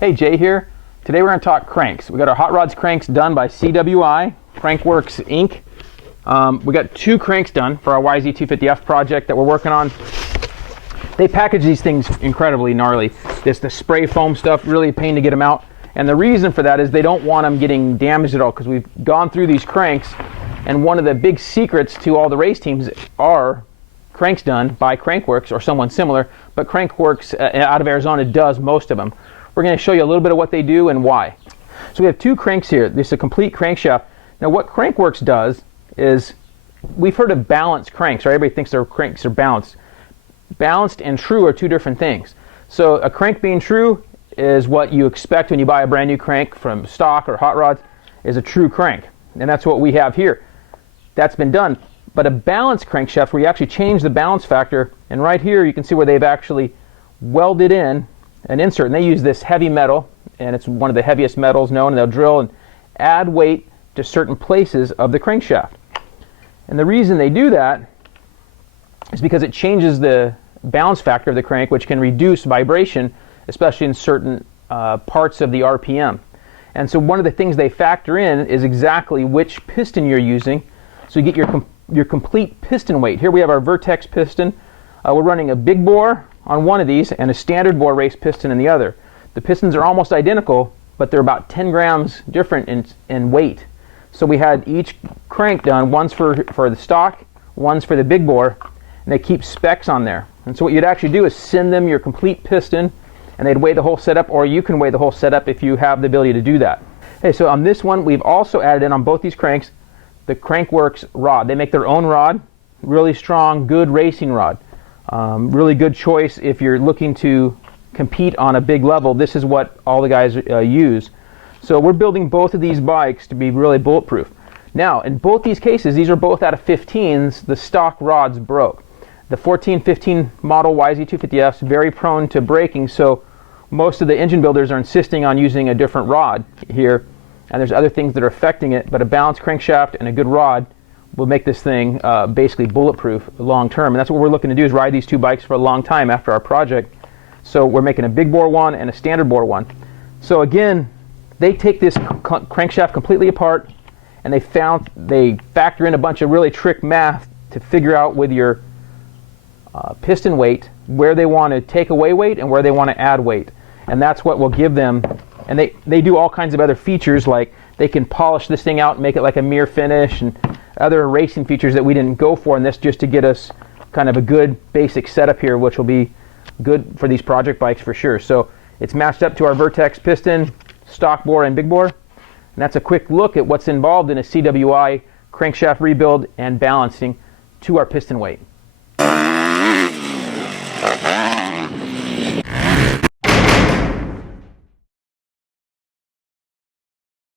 Hey, Jay here. Today we're going to talk cranks. We got our hot rods cranks done by CWI, Crankworks Inc. We got 2 cranks done for our YZ250F project that we're working on. They package these things incredibly gnarly. The spray foam stuff, really a pain to get them out. And the reason for that is they don't want them getting damaged at all, because we've gone through these cranks, and one of the big secrets to all the race teams are cranks done by Crankworks or someone similar, but Crankworks out of Arizona does most of them. We're going to show you a little bit of what they do and why. So we have 2 cranks here. This is a complete crankshaft. Now what Crankworks does is, we've heard of balanced cranks, right? Everybody thinks their cranks are balanced. Balanced and true are 2 different things. So a crank being true is what you expect when you buy a brand new crank from stock or hot rods, is a true crank. And that's what we have here. That's been done. But a balanced crankshaft, where you actually change the balance factor, and right here you can see where they've actually welded in an insert, and they use this heavy metal, and it's one of the heaviest metals known, and they'll drill and add weight to certain places of the crankshaft. And the reason they do that is because it changes the balance factor of the crank, which can reduce vibration, especially in certain parts of the RPM. And so one of the things they factor in is exactly which piston you're using, so you get your complete piston weight. Here we have our Vertex piston. We're running a big bore on one of these and a standard bore race piston in the other. The pistons are almost identical, but they're about 10 grams different in weight. So we had each crank done, one's for the stock, one's for the big bore, and they keep specs on there. And so what you'd actually do is send them your complete piston, and they'd weigh the whole setup, or you can weigh the whole setup if you have the ability to do that. Okay, so on this one, we've also added in on both these cranks the Crankworks rod. They make their own rod, really strong, good racing rod. Really good choice if you're looking to compete on a big level. This is what all the guys use. So we're building both of these bikes to be really bulletproof. Now, in both these cases, these are both out of 15s. The stock rods broke. The 14-15 model YZ250F is very prone to breaking, so most of the engine builders are insisting on using a different rod here, and there's other things that are affecting it, but a balanced crankshaft and a good rod will make this thing basically bulletproof long term. And that's what we're looking to do, is ride these 2 bikes for a long time after our project. So we're making a big bore one and a standard bore one. So again, they take this crankshaft completely apart, and they factor in a bunch of really trick math to figure out with your piston weight where they want to take away weight and where they want to add weight. And that's what will give them, and they do all kinds of other features, like they can polish this thing out and make it like a mirror finish, and other racing features that we didn't go for in this, just to get us kind of a good basic setup here, which will be good for these project bikes for sure. So it's matched up to our Vertex piston, stock bore, and big bore. And that's a quick look at what's involved in a CWI crankshaft rebuild and balancing to our piston weight.